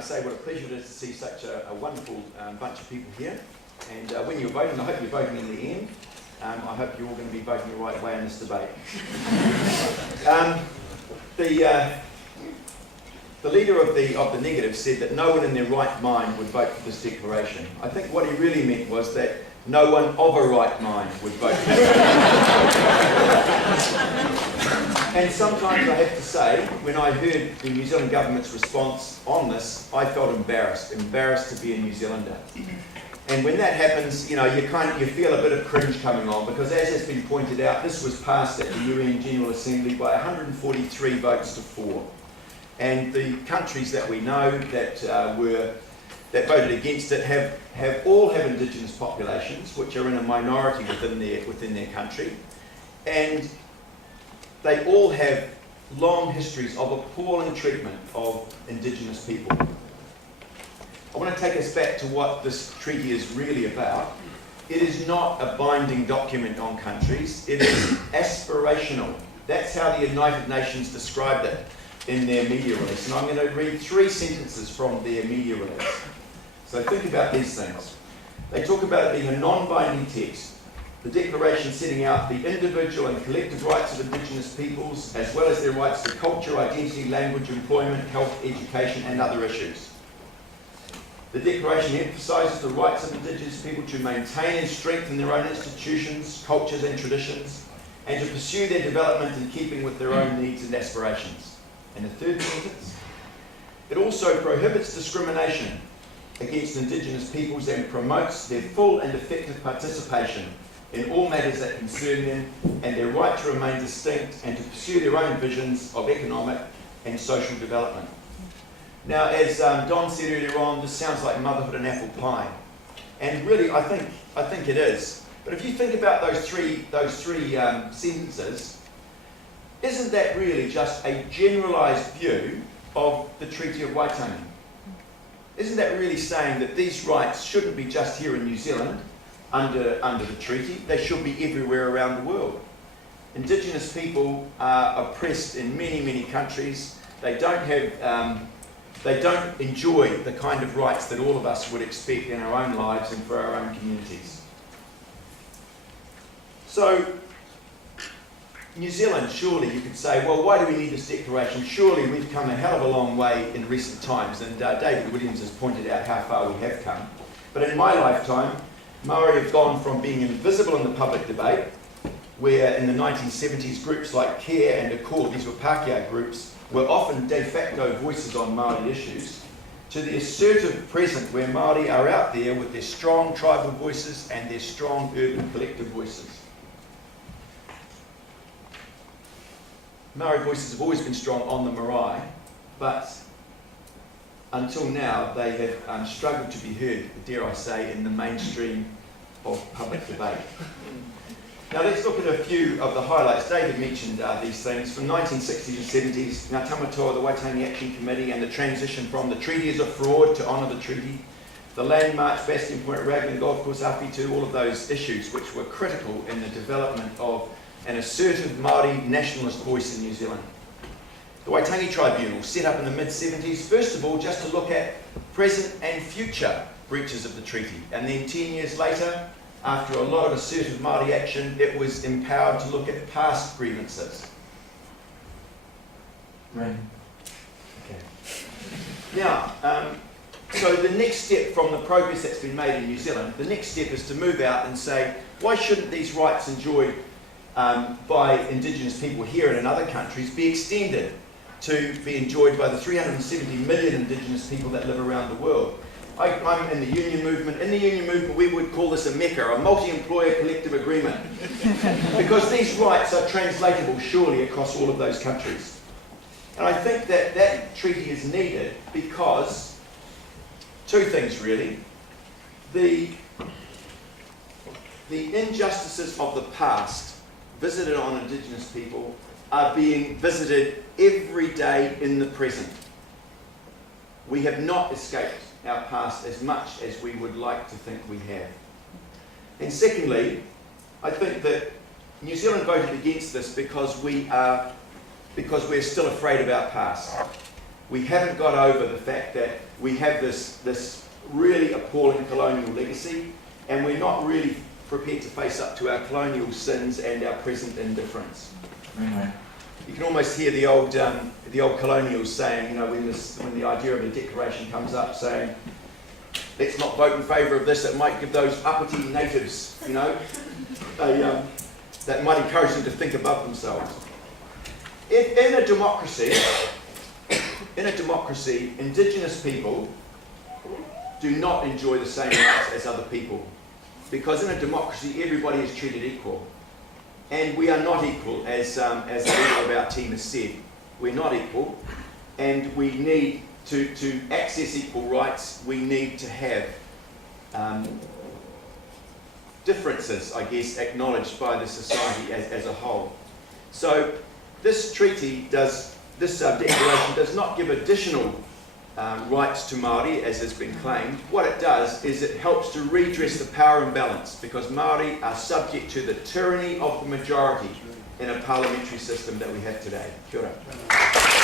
say what a pleasure it is to see such a wonderful bunch of people here. And when you're voting, I hope you're voting in the end. I hope you're all going to be voting the right way in this debate. The leader of the negative said that no one in their right mind would vote for this declaration. I think what he really meant was that no one of a right mind would vote for this. And sometimes I have to say, when I heard the New Zealand government's response on this, I felt embarrassed to be a New Zealander. And when that happens, you know, you feel a bit of cringe coming on, because as has been pointed out, this was passed at the UN General Assembly by 143 votes to 4. And the countries that we know that voted against it all have Indigenous populations, which are in a minority within their country, and they all have long histories of appalling treatment of Indigenous people. I want to take us back to what this treaty is really about. It is not a binding document on countries. It is aspirational. That's how the United Nations described it in their media release. And I'm going to read 3 sentences from their media release. So think about these things. They talk about it being a non-binding text. The declaration setting out the individual and collective rights of Indigenous peoples, as well as their rights to culture, identity, language, employment, health, education, and other issues. The declaration emphasises the rights of Indigenous people to maintain and strengthen their own institutions, cultures, and traditions, and to pursue their development in keeping with their own needs and aspirations. And the third sentence, it also prohibits discrimination against Indigenous peoples and promotes their full and effective participation in all matters that concern them, and their right to remain distinct and to pursue their own visions of economic and social development. Now, as Don said earlier on, this sounds like motherhood and apple pie, and really, I think it is. But if you think about those three sentences, isn't that really just a generalised view of the Treaty of Waitangi? Isn't that really saying that these rights shouldn't be just here in New Zealand under the treaty? They should be everywhere around the world. Indigenous people are oppressed in many, many countries. They don't enjoy the kind of rights that all of us would expect in our own lives and for our own communities. So, New Zealand, surely you could say, well, why do we need this declaration? Surely we've come a hell of a long way in recent times, and David Williams has pointed out how far we have come. But in my lifetime, Maori have gone from being invisible in the public debate, where in the 1970s groups like CARE and Accord, these were Pākehā groups, were often de facto voices on Maori issues, to the assertive present where Maori are out there with their strong tribal voices and their strong urban collective voices. Maori voices have always been strong on the marae, but until now they have struggled to be heard, dare I say, in the mainstream of public debate. Now let's look at a few of the highlights. David mentioned these things. From 1960s and 70s, Ngā Tamatoa, the Waitangi Action Committee, and the transition from the treaty as a fraud to honour the treaty, the Land March, Bastion Point, Raglan Golf Course, Awhitu, all of those issues which were critical in the development of an assertive Māori nationalist voice in New Zealand. The Waitangi Tribunal, set up in the mid-70s, first of all just to look at present and future breaches of the treaty, and then 10 years later, after a lot of assertive Māori action, it was empowered to look at past grievances. Rain. Okay. Now, so the next step from the progress that's been made in New Zealand, the next step is to move out and say, why shouldn't these rights enjoyed by Indigenous people here and in other countries be extended to be enjoyed by the 370 million Indigenous people that live around the world? I'm in the union movement. In the union movement, we would call this a MECA, a multi-employer collective agreement, because these rights are translatable surely across all of those countries. And I think that that treaty is needed because two things really. The injustices of the past visited on Indigenous people are being visited every day in the present. We have not escaped our past as much as we would like to think we have. And secondly, I think that New Zealand voted against this because we're still afraid of our past. We haven't got over the fact that we have this really appalling colonial legacy, and we're not really prepared to face up to our colonial sins and our present indifference. You can almost hear the old colonials saying, you know, when the idea of a declaration comes up, saying, let's not vote in favour of this, it might give those uppity natives, you know, that might encourage them to think above themselves. In a democracy, Indigenous people do not enjoy the same rights as other people, because in a democracy everybody is treated equal, and we are not equal, as the leader of our team has said. We're not equal, and we need to access equal rights. We need to have differences, I guess, acknowledged by the society as a whole. So this treaty this declaration does not give additional rights to Maori, as has been claimed. What it does is it helps to redress the power imbalance, because Maori are subject to the tyranny of the majority in a parliamentary system that we have today. Kia ora.